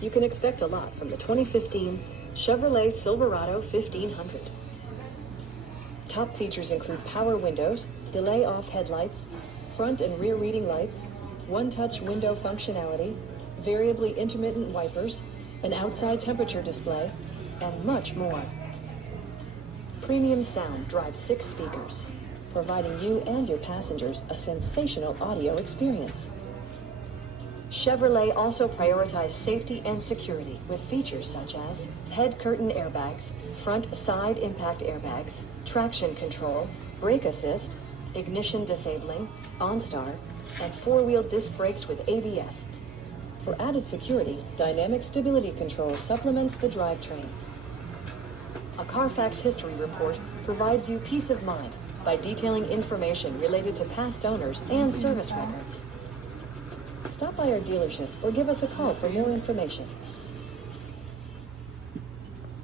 You can expect a lot from the 2015 Chevrolet Silverado 1500. Top features include power windows, delay-off headlights, front and rear reading lights, one-touch window functionality, variably intermittent wipers, an outside temperature display, and much more. Premium sound drives 6 speakers, providing you and your passengers a sensational audio experience. Chevrolet also prioritized safety and security with features such as head curtain airbags, front side impact airbags, traction control, brake assist, ignition disabling, OnStar, and 4-wheel disc brakes with ABS. For added security, dynamic stability control supplements the drivetrain. A CARFAX history report provides you peace of mind by detailing information related to past owners and service records. Stop by our dealership or give us a call for more information.